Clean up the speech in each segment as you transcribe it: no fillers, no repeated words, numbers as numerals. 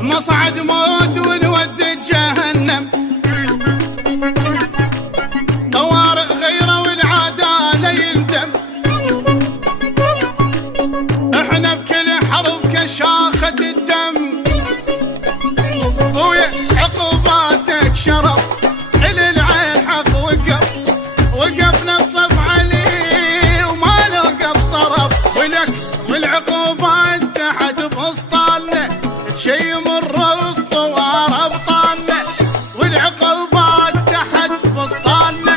مصعد موت ونودي جهنم، طوارئ غيره والعدالة يندم. احنا بكل حرب كشاخة الدم، خويا عقوباتك شرف إلى العين حق وقفنا بصف علي وما نوقف طرف. ولك والعقوبات تحت بسطالنا تشيم الروس طوار ابطالنا، والعقوبات تحت بسطالنا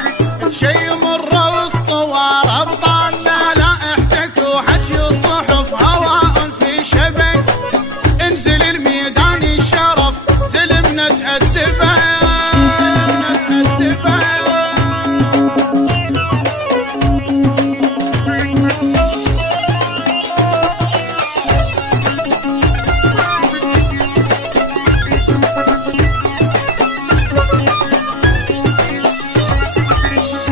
تشيم الروس طوار ابطالنا. لا احتكوا حشي الصحف هواء في شبك، انزل الميدان الشرف زلمنا تأدبه.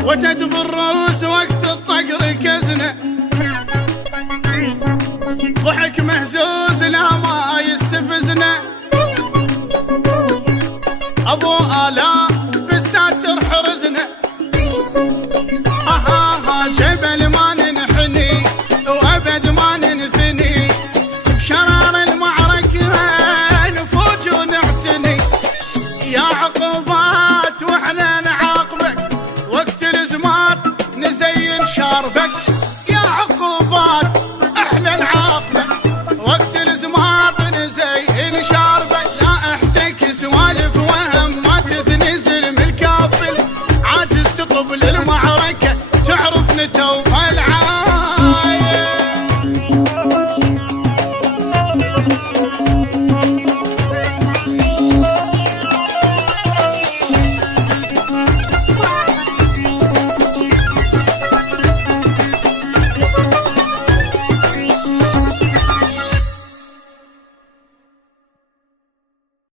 وتدب الرؤوس وقت الطقر كزنه، ضحك مهزوز لا ما يستفزنا. ابو آلاء